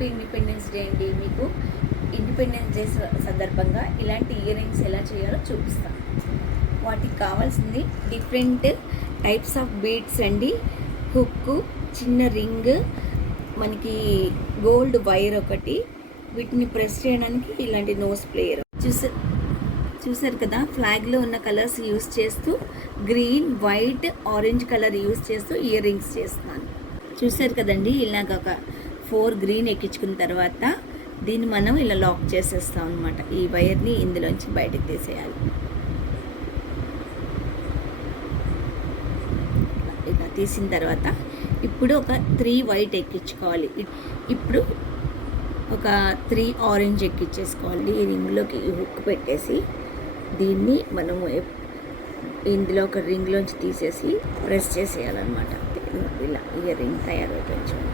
Happy independence day అండి. మీకు independence day సందర్భంగా ఇలాంటి ఇయర్ రింగ్స్ ఎలా చేయాలో చూపిస్తాను. వాటికి కావాల్సింది డిఫరెంట్ టైప్స్ ఆఫ్ బీడ్స్ అండి, హుక్, చిన్న రింగ్, మనకి గోల్డ్ వైర్ ఒకటి, వీటిని ప్రెస్ చేయడానికి ఇలాంటి నోస్ ప్లేయర్. చూసారు కదా, ఫ్లాగ్లో ఉన్న కలర్స్ యూస్ చేస్తూ green, white, orange colour use చేస్తూ ఇయర్ రింగ్స్ చేస్తున్నాను. చూసారు కదండి, ఇలాగ ఒక 4 గ్రీన్ ఎక్కించుకున్న తర్వాత దీన్ని మనం ఇలా లాక్ చేసేస్తాం అనమాట. ఈ వైర్ని ఇందులోంచి బయటకు తీసేయాలి. ఇలా తీసిన తర్వాత ఇప్పుడు ఒక 3 వైట్ ఎక్కించుకోవాలి. ఇప్పుడు ఒక 3 ఆరెంజ్ ఎక్కించేసుకోవాలి. ఈ రింగ్లోకి హుక్ పెట్టేసి దీన్ని మనము ఇందులో ఒక రింగ్లోంచి తీసేసి ప్రెస్ చేసేయాలన్నమాట. ఇలా ఇయర్ రింగ్ తయారవుతుంది.